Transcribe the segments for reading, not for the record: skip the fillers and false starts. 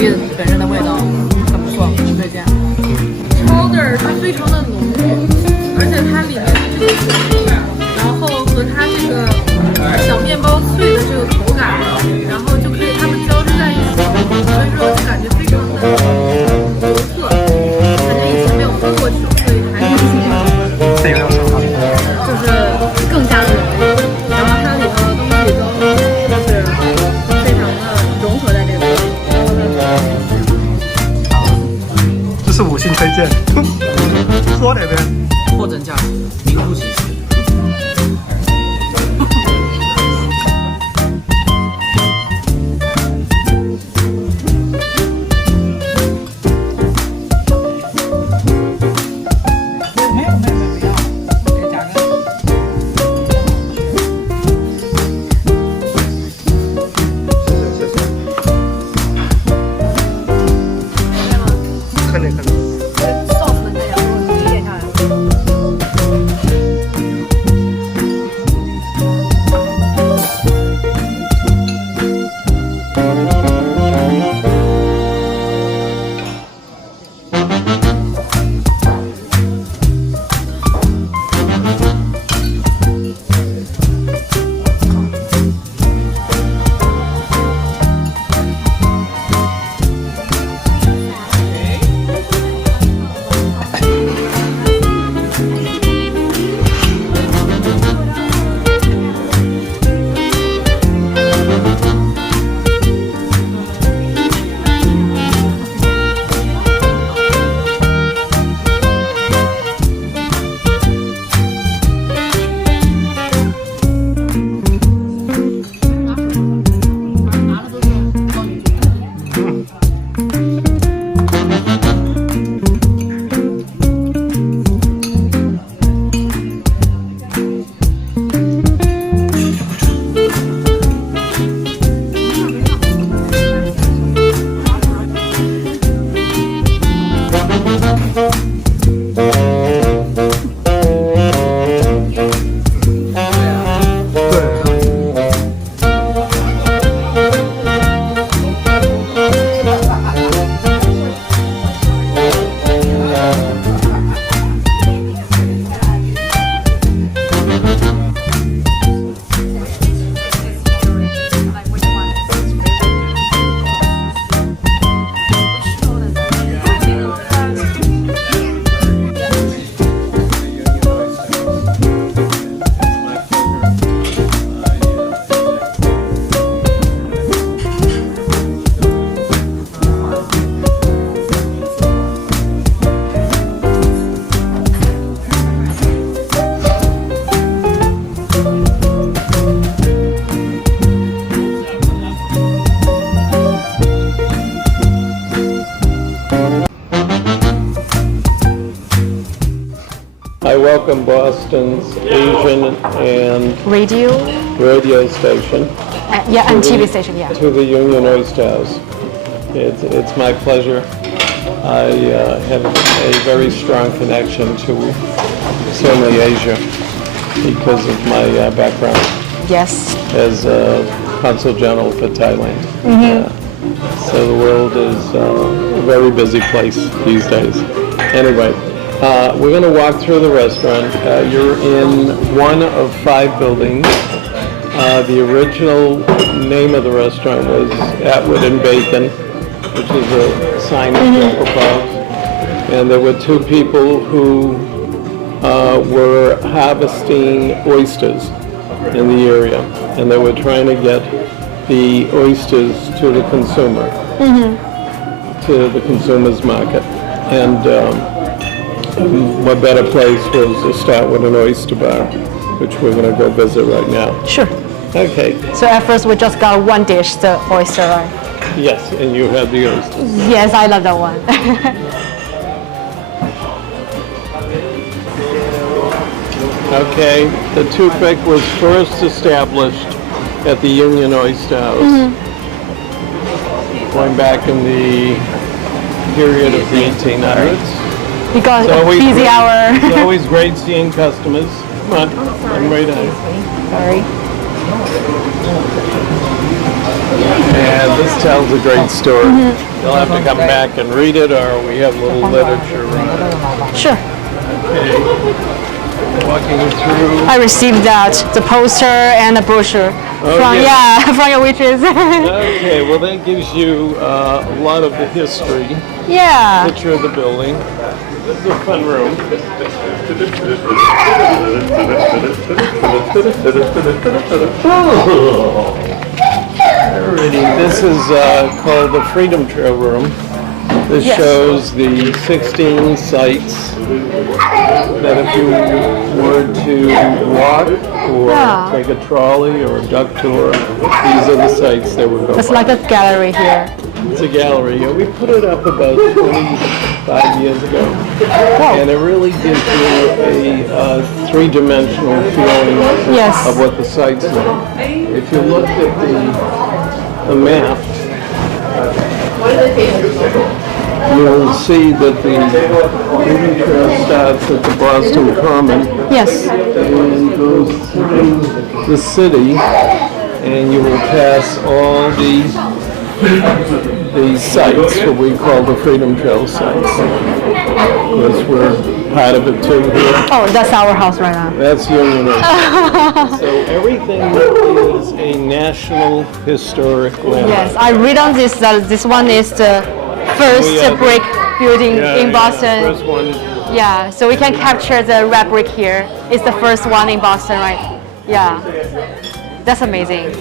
鱼本身的味道很不错，很推荐。Chowder 它非常的浓郁，而且它里面的这个水，然后和它这个小面包脆的这个口感，然后就可以它们交织在一起，所以说就感觉非常的独特，感觉以前没有喝过这种，所以还挺新鲜的。这个要说吗？就是更加的有味，然后它里头的东西都就是非常的融合在这个里面。这是5星推荐。说哪边？货真价实，名副其实。I welcome Boston's Asian and radio station. And TV station, yeah. To the Union Oyster House. It's my pleasure. I have a very strong connection to certainly Asia because of my background. Yes. As Consul General for Thailand. So the world is a very busy place these days. Anyway. We're going to walk through the restaurant. You're in one of 5 buildings. The original name of the restaurant was Atwood and Bacon, which is a sign above. And there were 2 people who were harvesting oysters in the area. And they were trying to get the oysters to the consumer, to the consumer's market. And what better place was to start with an oyster bar, which we're going to go visit right now. Sure. Okay. So at first we just got one dish, the oyster, right? Yes, and you had the oysters. Yes, I love that one. Okay, the toothpick was first established at the Union Oyster House, going back in the period of the 1800s. Because busy hour. It's always great seeing customers. Come on, I'm right on. Sorry. And this tells a great story. You'll have to come back and read it, or we have a little literature on it. Sure. Okay. Walking through. I received that, the poster and the brochure from from your waitress. Okay, well that gives you a lot of the history. Yeah. Picture of the building. This is a fun room. Alrighty, this is called the Freedom Trail Room. This shows the 16 sites that if you were to walk or take a trolley or a duck tour, these are the sites that would go It's by. like a gallery here. It's a gallery. Yeah, we put it up about 25 years ago. And it really gives you a three-dimensional feeling of what the sites are. If you looked at the map, you'll see that the Freedom Trail starts at the Boston Common and goes through the city, and you will pass all the sites, what we call the Freedom Trail sites. Because we're part of it too here. Oh, that's our house right now. That's Union Earth. So everything is a national historic landmark. Yes, I read on this that this one is the first brick building in Boston. First one. Yeah, so we can capture the red brick here. It's the first one in Boston, right? Yeah, that's amazing.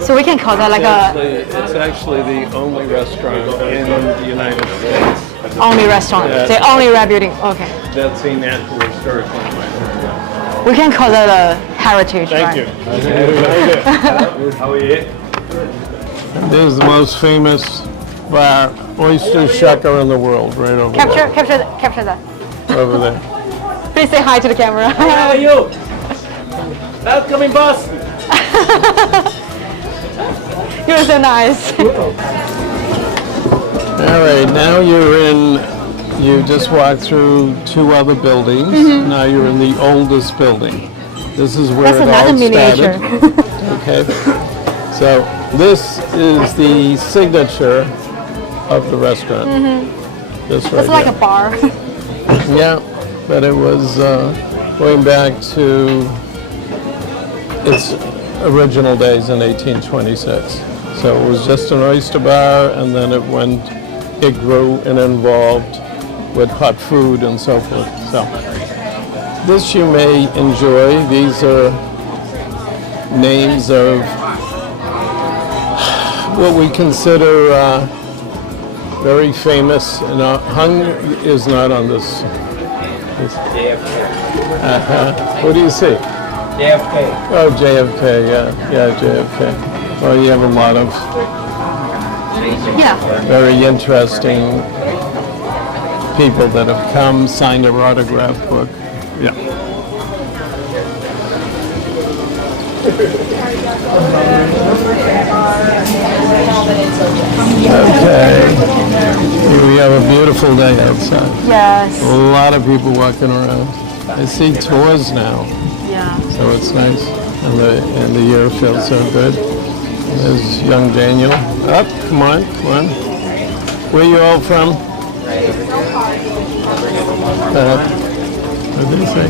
So we can call that like It's actually the only restaurant in the United States. Only restaurant, the only red building. Okay. That's a natural historic landmark. We can call that a heritage, Thank right? you. How are you? This is the most famous bar, oyster shaker in the world, right over Capture that. there. Over there. Please say hi to the camera. How are you? Welcome, boss. You're so nice. All right, now you just walked through two other buildings. Now you're in the oldest building. This is where That's it another all miniature. started. Okay, so this is the signature of the restaurant. This right It's like a here. bar. Yeah, but it was going back to its original days in 1826. So it was just an oyster bar, and then it grew and evolved with hot food and so forth. So this you may enjoy. These are names of what we consider very famous. Hung is not on this. What do you see? JFK. Oh, JFK, yeah, JFK. Well, you have a lot of very interesting people that have come, signed our autograph book. Yeah. Okay. We have a beautiful day outside. Yes. A lot of people walking around. I see tours now. Yeah. So it's nice, and the year feels so good. There's young Daniel. Up, come on. Where you all from? What did I say?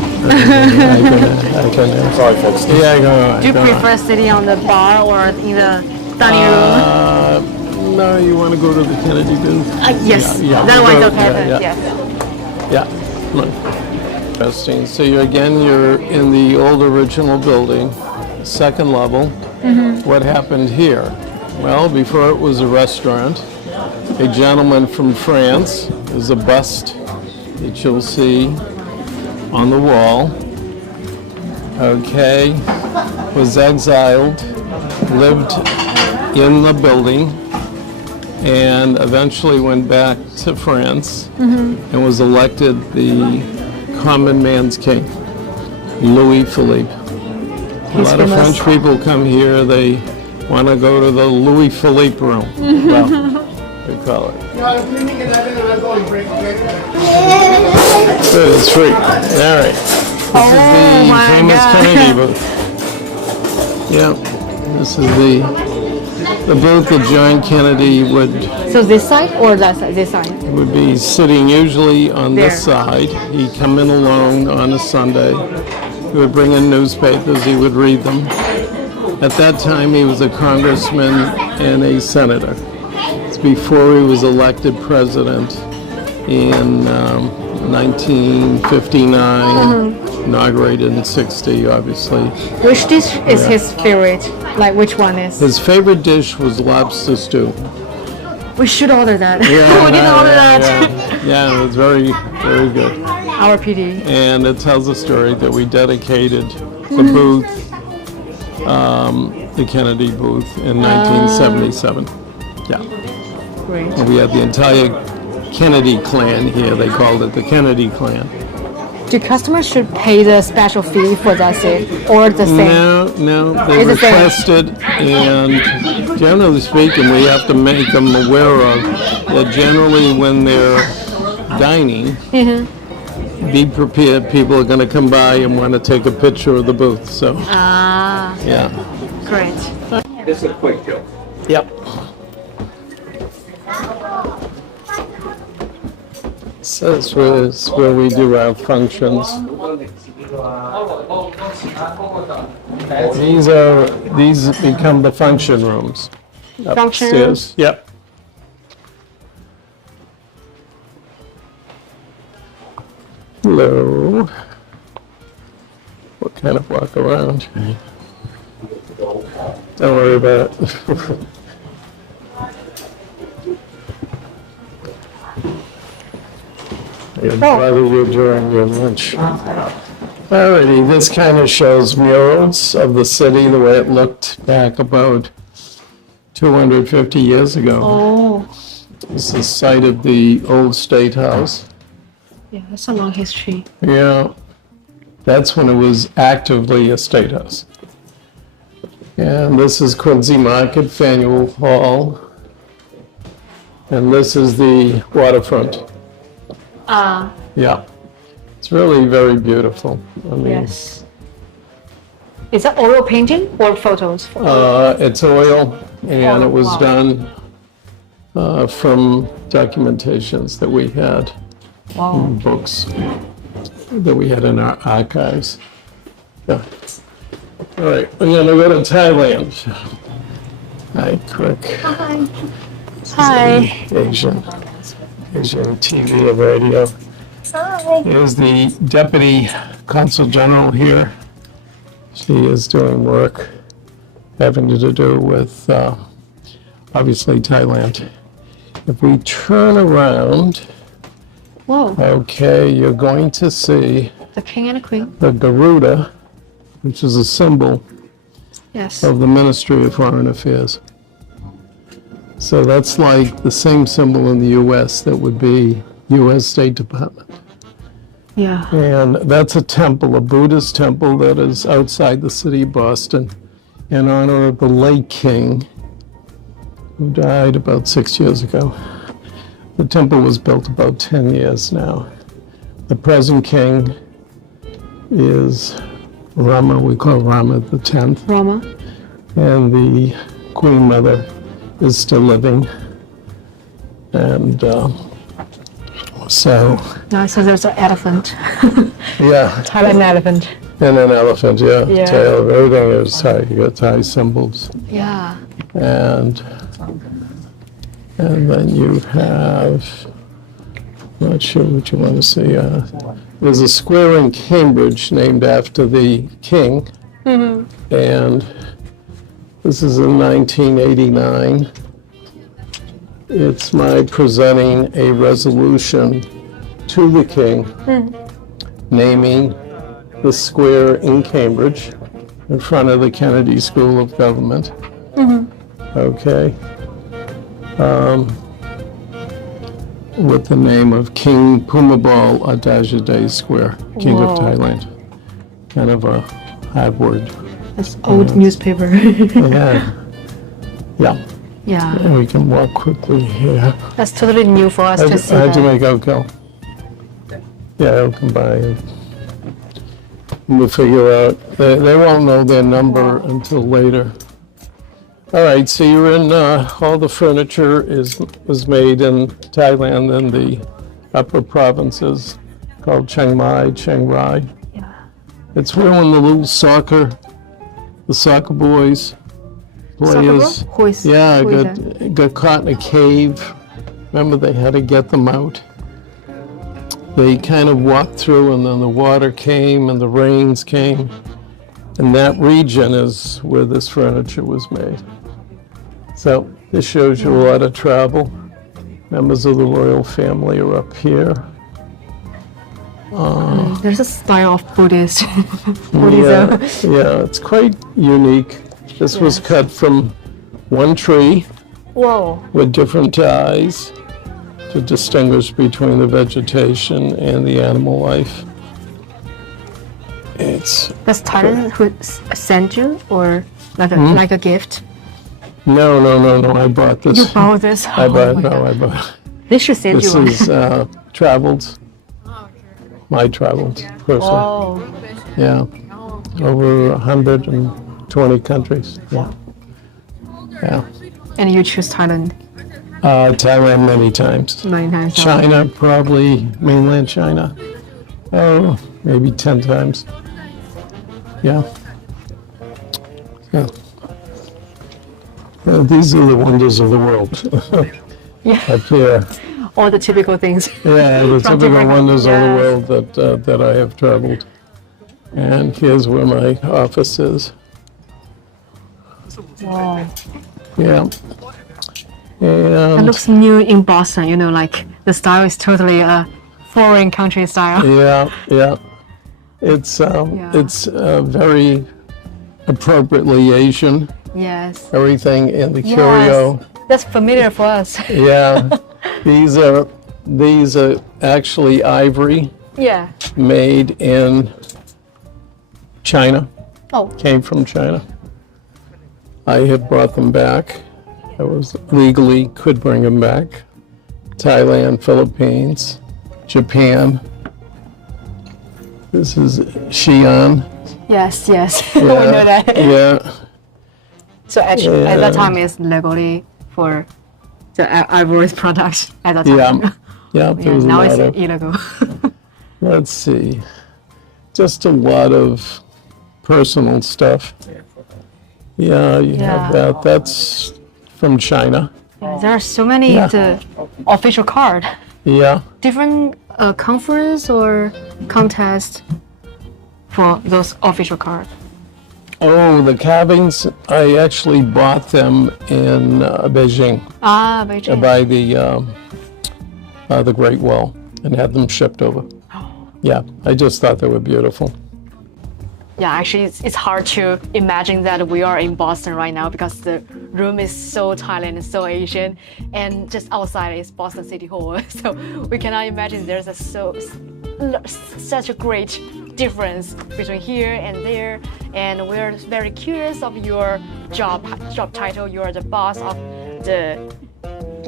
I can. Sorry, folks. Yeah, I go. Do you prefer sitting on the bar or in the dining room? No, you want to go to the Kennedy booth? Yes. Yeah. That one's okay. Yeah. Yes. Yeah. Come on. Interesting. So you're in the old original building, second level. What happened here? Well, before it was a restaurant, a gentleman from France, there's a bust that you'll see on the wall, okay, was exiled, lived in the building, and eventually went back to France and was elected the common man's king, Louis Philippe. A lot of French people come here, they want to go to the Louis Philippe room. Well, we call it. Good, it's free. All right. This is the famous Kennedy booth. Yeah, this is the The booth that John Kennedy would So this side or that side? This side. would be sitting usually on this There. side. He'd come in alone on a Sunday. He would bring in newspapers. He would read them. At that time, he was a congressman and a senator. It's before he was elected president in 1959, inaugurated in 60, obviously. Which dish is his favorite? Like which one is? His favorite dish was lobster stew. We should order that. Yeah, We didn't order that. Yeah, it was very, very good. Our PD. And it tells a story that we dedicated the booth, the Kennedy booth, in 1977. Yeah. Great. And we had the entire Kennedy clan here. They called it the Kennedy clan. Do customers should pay the special fee for that seat or the same? No, they It's the same. requested, and generally speaking, we have to make them aware of that generally when they're dining, be prepared, people are going to come by and want to take a picture of the booth, so, Ah, yeah. great. Just a quick joke. Yep. So this is where we do our functions. These become the function rooms. Function Upstairs. Yep. Hello. What kind of walk around? Don't worry about it. I'd bother you during your lunch. Alrighty, this kind of shows murals of the city the way it looked back about 250 years ago. Oh, This is the site of the old State House. yeah, that's a long history. Yeah, that's when it was actively a State House. And this is Quincy Market, Faneuil Hall. And this is the waterfront. Ah, Yeah, it's really very beautiful. I mean, yes. Is that oil painting or photos? It's oil, and it was Wow. done from documentations that we had, Wow. books that we had in our archives. Yeah. All right, we're gonna go to Thailand. Hi, quick. Hi. Asian TV and radio. Here's the Deputy Consul General here. She is doing work having to do with, obviously, Thailand. If we turn around, Whoa, okay, you're going to see the king and the queen. the Garuda, which is a symbol Yes. of the Ministry of Foreign Affairs. So that's like the same symbol in the U.S. that would be U.S. State Department. Yeah. And that's a temple, a Buddhist temple that is outside the city of Boston in honor of the late king who died about 6 years ago. The temple was built about 10 years now. The present king is Rama, we call Rama the 10th, Rama. and the Queen Mother is still living. And so, No, so there's an elephant. yeah, Thailand elephant. and an elephant, yeah, Yeah. tail, everything is Thai, you got Thai symbols. Yeah. And then you have, not sure what you want to see, there's a square in Cambridge named after the king. And this is in 1989. It's my presenting a resolution to the king naming the square in Cambridge in front of the Kennedy School of Government. Okay. With the name of King Pumabol Adajade Square, King Whoa. of Thailand. Kind of a hard word. That's old newspaper. Yeah. Yeah. Yeah. And we can walk quickly here. That's totally new for us to see How'd you that. make out go? Yeah, I'll come by and we'll figure out. They won't know their number until later. All right, so you're in, all the furniture was made in Thailand in the upper provinces called Chiang Mai, Chiang Rai. Yeah. It's where when the soccer boys, players, Who is yeah, who is that? got caught in a cave. Remember, they had to get them out. They kind of walked through, and then the water came and the rains came. And that region is where this furniture was made. So this shows you a lot of travel. Members of the royal family are up here. There's a style of Buddhism. Yeah, it's quite unique. This was cut from one tree Whoa. with different ties to distinguish between the vegetation and the animal life. It's That's Thailand who sent you, or like a gift? no. I bought this. You bought this? I bought. They should send This you one. is traveled. My travels person. Oh. Yeah, over 120 countries. Yeah. And you choose Thailand Thailand many times. 9 times. China, probably mainland China. Oh, maybe 10 times. Yeah. These are the wonders of the world. Yeah. Up here. All the typical things. Yeah, the From typical different- wonders of the yes. world that I have traveled. And here's where my office is. Wow. Yeah. It And looks new in Boston, you know, like the style is totally a foreign country style. yeah. It's very appropriately Asian. Yes. Everything in the curio. Yes. That's familiar for us. Yeah. These are actually ivory Yeah. made in China. Oh. Came from China. I had brought them back. I was legally could bring them back. Thailand, Philippines, Japan. This is Xi'an. Yes. We know that. Yeah. So actually, at that Yeah. time, it's legally for the ivory products at that time. Yeah. Yeah. There was a Now lot it's of, illegal. let's see. Just a lot of personal stuff. Yeah, you have that. That's from China. There are so many the official card, Yeah. different conference or contest for those official card. Oh, the carvings, I actually bought them in Beijing Beijing. by the Great Wall and had them shipped over. Yeah, I just thought they were beautiful. Yeah, actually, it's hard to imagine that we are in Boston right now because the room is so Thailand and so Asian, and just outside is Boston City Hall. So we cannot imagine there's such a great difference between here and there. And we're very curious of your job title. You are the boss of the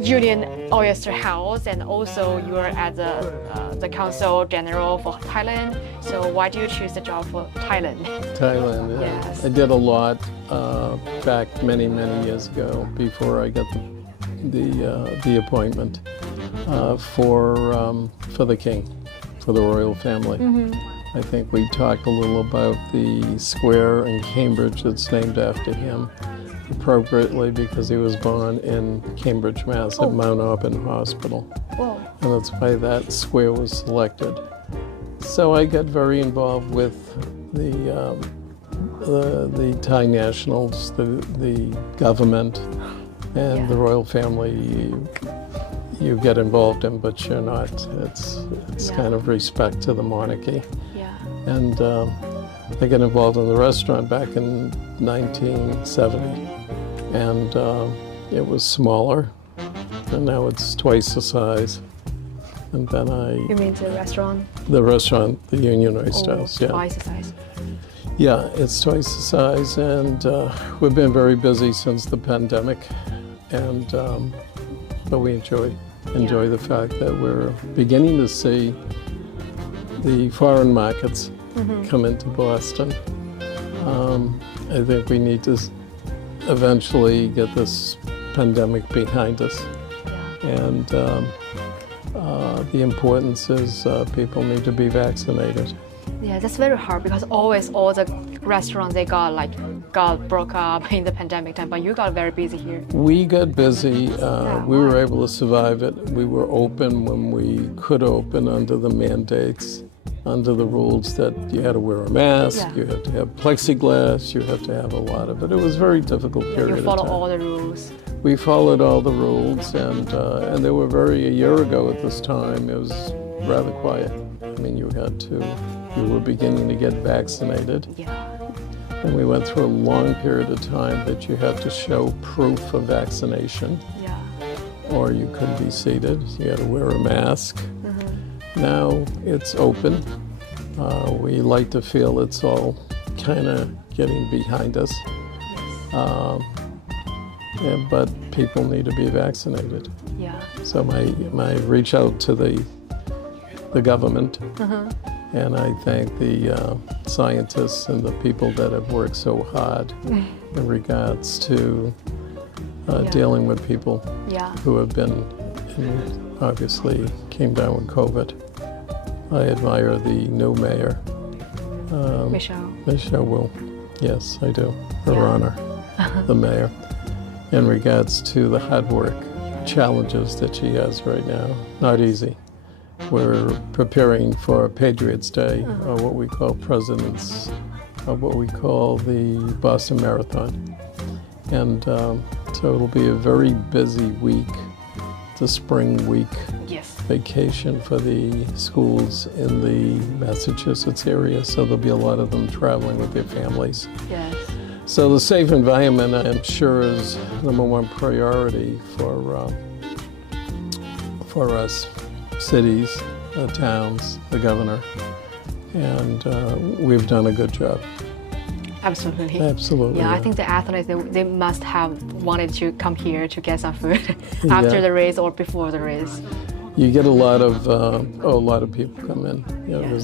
Union Oyster House, and also you are at the Consul General for Thailand. So why do you choose the job for Thailand? Thailand, yeah. Yes. I did a lot back many years ago before I got the appointment for the king, for the royal family. I think we talked a little about the square in Cambridge that's named after him, appropriately because he was born in Cambridge, Mass. At Mount Auburn Hospital. Whoa. And that's why that square was selected. So I got very involved with the Thai nationals, the government, and the royal family. You get involved in, but you're not. It's kind of respect to the monarchy. Yeah. And I got involved in the restaurant back in 1970, and it was smaller, and now it's twice the size. And then You mean the restaurant? the restaurant, the Union Oyster House, yeah. Twice the size. Yeah, it's twice the size, and we've been very busy since the pandemic, and but we enjoy the fact that we're beginning to see the foreign markets come into Boston. I think we need to eventually get this pandemic behind us. And the importance is people need to be vaccinated. Yeah, that's very hard because always all the restaurants they got broke up in the pandemic time, but you got very busy here. We got busy. We were able to survive it. We were open when we could open under the mandates, under the rules that you had to wear a mask, you had to have plexiglass, you had to have a lot of it. It was a very difficult period You follow of time. all the rules. We followed all the rules, and they were a year ago at this time, it was rather quiet. I mean, you were beginning to get vaccinated. Yeah. And we went through a long period of time that you had to show proof of vaccination. Yeah. Or you couldn't be seated. You had to wear a mask. Now it's open. We like to feel it's all kind of getting behind us. But people need to be vaccinated. Yeah. So I reach out to the government, and I thank the scientists and the people that have worked so hard in regards to dealing with people who have been, obviously came down with COVID. I admire the new mayor, Michelle Wu. Yes, I do. Her honor, the mayor, in regards to the hard work challenges that she has right now. Not easy. We're preparing for Patriots Day, or what we call what we call the Boston Marathon. And so it'll be a very busy week, the spring week vacation for the schools in the Massachusetts area. So there'll be a lot of them traveling with their families. Yes. So the safe environment, I'm sure, is #1 priority for us. Cities, towns, the governor, and we've done a good job. Absolutely. Absolutely. Yeah, I think the athletes, they must have wanted to come here to get some food after the race or before the race. You get a lot of people come in. You know,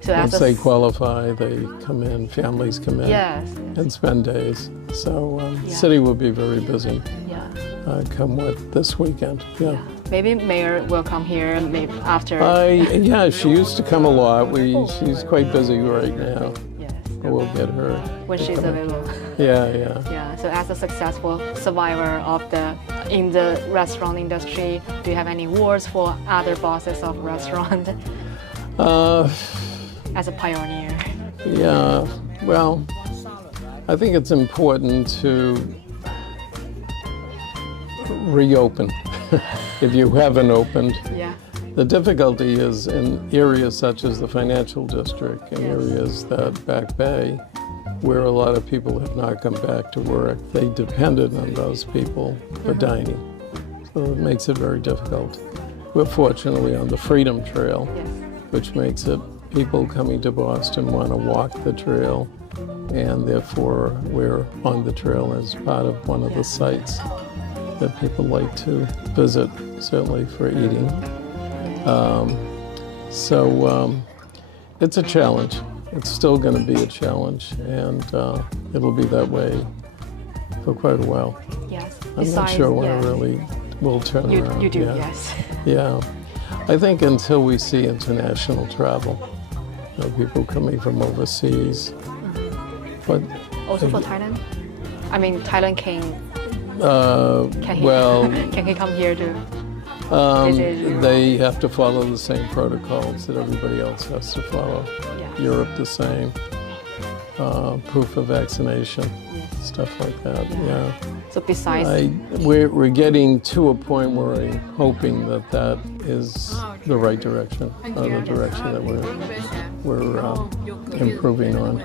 So once they qualify, they come in, families come in and spend days. So city will be very busy come with this weekend. Yeah. Maybe Mayor will come here maybe after. She used to come a lot. She's quite busy right now. Yes. But we'll get her when she's available. Yeah. So as a successful survivor in the restaurant industry, do you have any words for other bosses of restaurant? As a pioneer. Yeah. Well, I think it's important to reopen if you haven't opened. Yeah. The difficulty is in areas such as the financial district, in areas that Back Bay, where a lot of people have not come back to work. They depended on those people for dining. So it makes it very difficult. We're fortunately on the Freedom Trail, which makes it people coming to Boston want to walk the trail, and therefore we're on the trail as part of one of the sites that people like to visit, certainly for eating. It's a challenge. It's still going to be a challenge, and it'll be that way for quite a while. Yes. I'm not sure when it really will turn around. You do, yes. Yeah. I think until we see international travel, people coming from overseas. But also for Thailand? I mean, Thailand can he come here too? They have to follow the same protocols that everybody else has to follow. Europe the same. Proof of vaccination, stuff like that. Yeah. So besides, we're getting to a point where I'm hoping that is the right direction, the direction that we're improving on.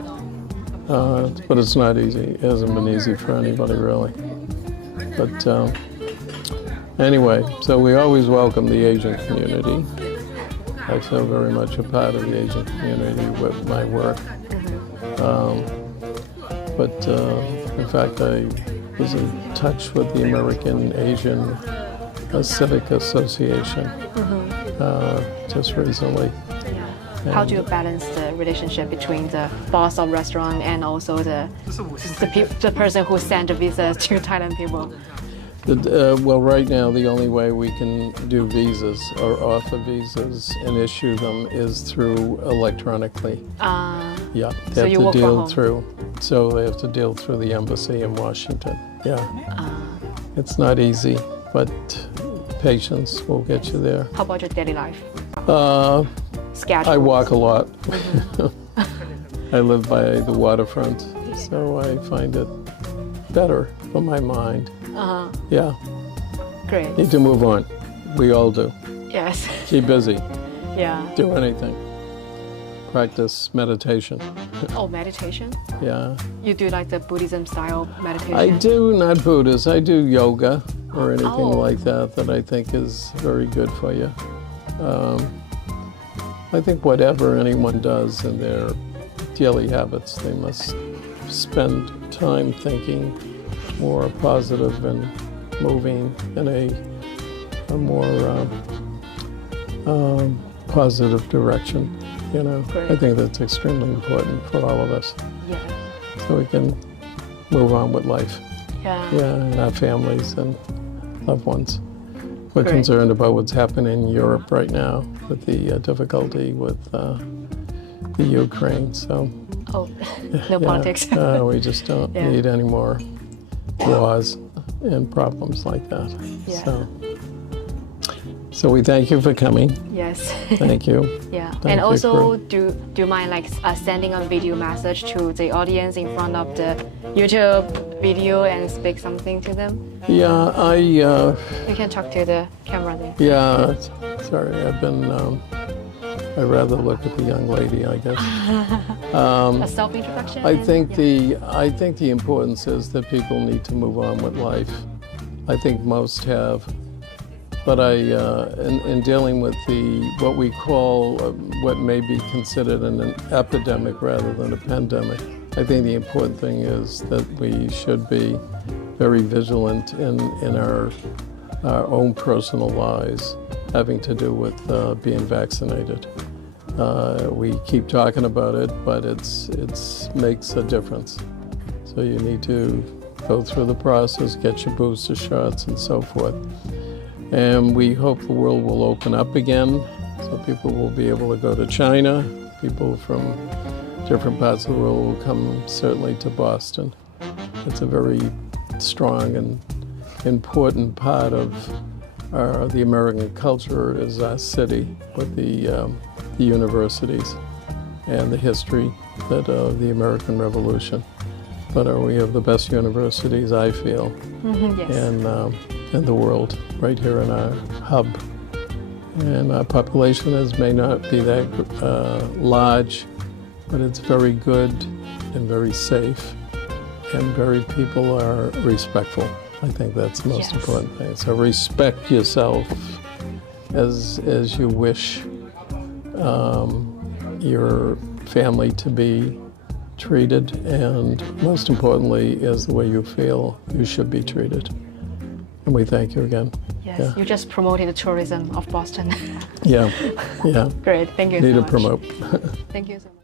But it's not easy. It hasn't been easy for anybody really. But anyway, so we always welcome the Asian community. I feel very much a part of the Asian community with my work. In fact, I was in touch with the American Asian Civic Association just recently. How do you balance the relationship between the boss of restaurant and also the 这是五星推荐。 the person who sent the visas to Thailand people? Well, right now, the only way we can do visas or offer visas and issue them is through electronically. Yeah, So they you have work to from deal home? through. So they have to deal through the embassy in Washington. Yeah, it's not easy, but patience will get you there. How about your daily life? Schedule. I walk a lot. I live by the waterfront, so I find it better for my mind. Yeah, Great. need to move on. We all do. Yes. Keep busy. Yeah. Do anything. Practice meditation. Oh, meditation? Yeah. You do like the Buddhism style meditation? I do, not Buddhist. I do yoga or anything Oh. like that I think is very good for you. I think whatever anyone does in their daily habits, they must spend time thinking more positive and moving in a more positive direction. You know, Great. I think that's extremely important for all of us, Yeah. so we can move on with life. Yeah. And our families and loved ones. We're Great. concerned about what's happening in Europe right now with the difficulty with the Ukraine. So Oh, no politics. we just don't Yeah. need any more wars and problems like that. Yeah. So we thank you for coming. Yes. Thank you. Yeah. Thank And you also, do you mind like sending a video message to the audience in front of the YouTube video and speak something to them? Yeah, You can talk to the camera there. yeah. Sorry, I've been. I'd rather look at the young lady, I guess. A self-introduction? I think the importance is that people need to move on with life. I think most have, but in dealing with what we call what may be considered an epidemic rather than a pandemic, I think the important thing is that we should be very vigilant in our own personal lives, having to do with being vaccinated. We keep talking about it, but it makes a difference. So you need to go through the process, get your booster shots and so forth. And we hope the world will open up again, so people will be able to go to China. People from different parts of the world will come certainly to Boston. It's a very strong and important part of the American culture is our city with the universities and the history that of the American Revolution. But we have the best universities, I feel, Yes. in the world, right here in our hub. And our population may not be that large, but it's very good and very safe, and people are respectful. I think that's the most Yes. important thing. So respect yourself as you wish your family to be treated, and most importantly is the way you feel you should be treated. And we thank you again. Yes. Yeah. You just promoted the tourism of Boston. Yeah, yeah. Great. Thank you Need so to much. promote. Thank you so much.